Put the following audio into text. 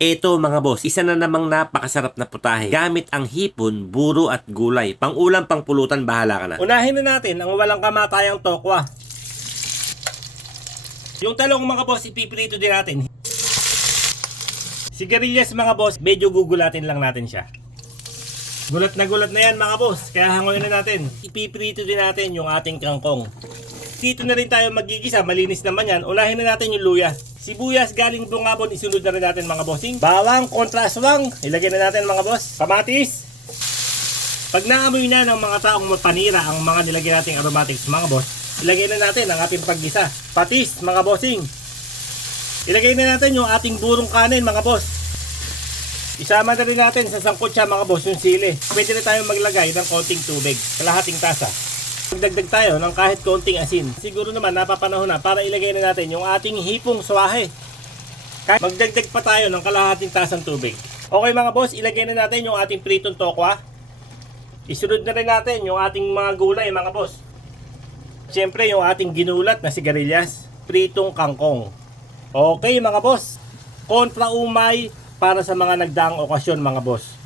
Eto mga boss, isa na namang napakasarap na putahe gamit ang hipon, buro at gulay. Pang-ulam, pang-pulutan, bahala ka na. Unahin na natin ang walang kamatayang tokwa. Yung talong mga boss, ipiprito din natin. Sigarilyas mga boss, medyo gugulatin lang natin siya. Gulat na yan mga boss, kaya hangoyin na natin. Ipiprito din natin yung ating kangkong. Dito na rin tayo magigisa, malinis naman yan. Unahin na natin yung luya. Sibuyas galing bungabon, isunod na rin natin mga bossing. Bawang kontra aswang, ilagay na natin mga boss. Kamatis. Pag naamoy na ng mga taong mapanira ang mga nilagay nating aromatics mga boss, ilagay na natin ang ating paggisa. Patis mga bossing. Ilagay na natin yung ating burong kanin mga boss. Isama na rin natin sa sangkot siya mga boss yung sili. Pwede na tayo maglagay ng konting tubig, kalahating tasa. Magdagdag tayo ng kahit konting asin. Siguro naman napapanahon na para ilagay na natin yung ating hipong swahe. Magdagdag pa tayo ng kalahating tasang tubig. Okay mga boss, ilagay na natin yung ating pritong tokwa. Isunod na rin natin yung ating mga gulay mga boss. Siyempre yung ating ginulat na sigarilyas, pritong kangkong. Okay mga boss, kontra umay para sa mga nagdaang okasyon mga boss.